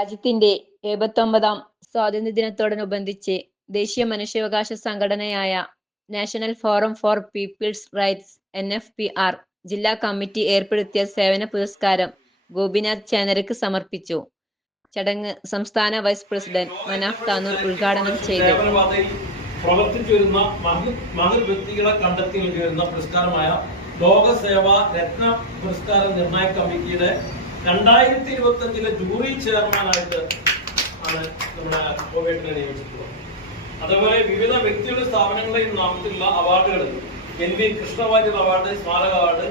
രാജ്യത്തിന്റെ 79ാം സ്വാതന്ത്ര്യദിനത്തോടനുബന്ധിച്ച് ദേശീയ മനുഷ്യാവകാശ സംഘടനയായ national forum for people's rights (NFPR) ജില്ലാ കമ്മിറ്റി ഏർപ്പെടുത്തിയ സേവന പുരസ്കാരം ഗോപിനാഥ് ചേനരക്ക് സമർപ്പിച്ചു. ചടങ്ങ് സംസ്ഥാന വൈസ് പ്രസിഡന്റ് മനാഫ് താനൂർ ഉദ്ഘാടനം ചെയ്തു. പ്രവർത്തിച്ചു വരുന്ന മഹത് വ്യക്തികളെ കണ്ടെത്തി നൽകി വരുന്ന പുരസ്കാരമായ ലോക സേവാ രത്ന പുരസ്കാര നിർണയ കമ്മിറ്റിയുടെ 2025 ജൂറി ചെയർമാനായിട്ട് ആണ് നമ്മുടെ ഗോപിയേട്ടനെ നിയമിച്ചിട്ടുള്ളത്. അതുപോലെ വിവിധ വ്യക്തികളുടെ സ്ഥാപനങ്ങളുടെയും നാമത്തിലുള്ള അവാർഡുകൾ NV കൃഷ്ണവാര്യർ അവാർഡ്, സ്മാരക അവാർഡ്,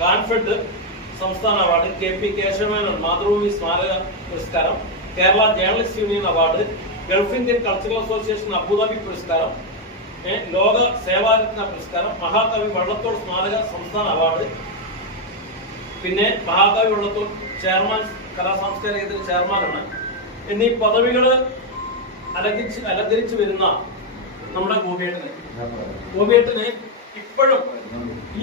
കാൻഫെഡ് സംസ്ഥാന അവാർഡ്, KP കേശവമേനോൻ മാതൃഭൂമി സ്മാരക പുരസ്കാരം, Kerala journalist union award, Gulf Indian cultural association Abu Dhabi പുരസ്കാരം, ലോക സേവാരത്ന പുരസ്കാരം, മഹാകവി വള്ളത്തോൾ സ്മാരക സംസ്ഥാന അവാർഡ്, പിന്നെ മഹാകവി വള്ളത്തോൾ ചെയർമാൻ കലാസാംസ്കാരിക ചെയർമാനാണ് എന്നീ പദവികൾ അലങ്കരിച്ചു വരുന്ന നമ്മുടെ ഗോപിയേട്ടനെ ഇപ്പോഴും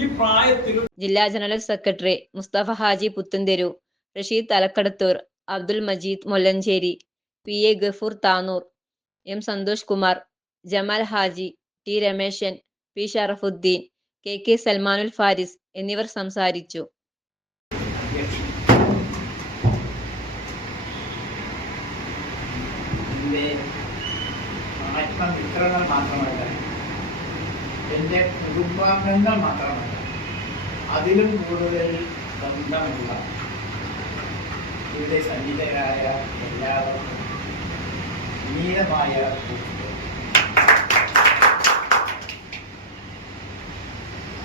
ഈ പ്രായത്തിൽ ജില്ലാ general secretary Musthafa Haji Puthantheru, Rasheed Thalakkadathur, Abdul Majeed Mollancheri, PA Gafoor Tanur, M Santhosh Kumar, Jamal Haji, T Rameshan, P Sharafudheen, KK Salmanul Faris എന്നിവർ സംസാരിച്ചു. ആത്മമിത്രങ്ങൾ മാത്രമല്ല, എൻ്റെ കുടുംബാംഗങ്ങൾ മാത്രമല്ല, അതിലും കൂടുതൽ ബന്ധമുള്ള ഇവിടെ സന്നിധരായ എല്ലാവർക്കും നീലമായ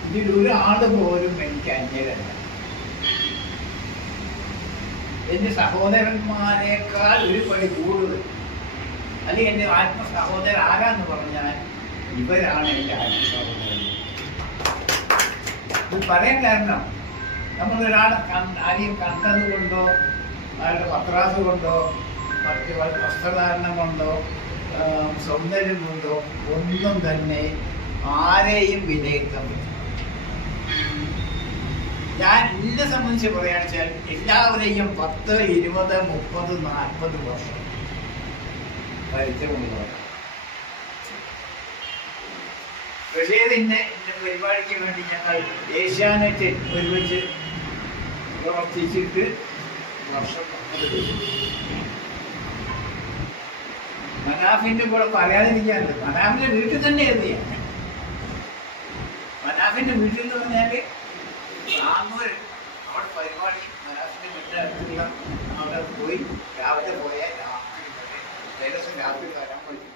ഇതിലൊരാൾ പോലും എനിക്ക് അന്യരല്ല. എൻ്റെ സഹോദരന്മാരെക്കാൾ ഒരു പടി കൂടുതൽ, അല്ലെങ്കിൽ എൻ്റെ ആത്മസഹോദരൻ ആരാന്ന് പറഞ്ഞാൽ ഇവരാണ് എൻ്റെ ആത്മസഹോദരൻ. ഇത് പറയാൻ കാരണം, നമ്മളൊരാളെ ആരെയും കണ്ടത് കൊണ്ടോ അയാളുടെ പത്രാസ് കൊണ്ടോ മറ്റ് വസ്ത്രധാരണം കൊണ്ടോ സൗന്ദര്യം കൊണ്ടോ ഒന്നും തന്നെ ആരെയും വിലയിരുത്താൻ പറ്റും. ഞാൻ എന്നെ സംബന്ധിച്ച് പറയുകയാണെന്ന് വെച്ചാൽ എല്ലാവരെയും 10, 20, 30, 40 വർഷം പരിചയമുള്ളവർ. റഷീദിന്റെ പരിപാടിക്ക് വേണ്ടി ഞങ്ങൾ ഏഷ്യാനെറ്റിൽ ഒരുമിച്ച് പ്രവർത്തിച്ചിട്ട് വർഷം. മനാഫിന്റെ കൂടെ പറയാതിരിക്കാനുണ്ട്. മനാഫിന്റെ വീട്ടിൽ തന്നെ എഴുതിയാണ്. മനാഫിന്റെ വീട്ടിൽ എന്ന് പറഞ്ഞാല് താന്നൂര് അവിടെ പരിപാടി മനാഫിന്റെ വീട്ടിൽ അടുത്തുള്ള അവിടെ പോയി രാവിലെ പോയാൽ രാത്രി വരെ ദിവസം രാത്രി വരാൻ പറ്റും.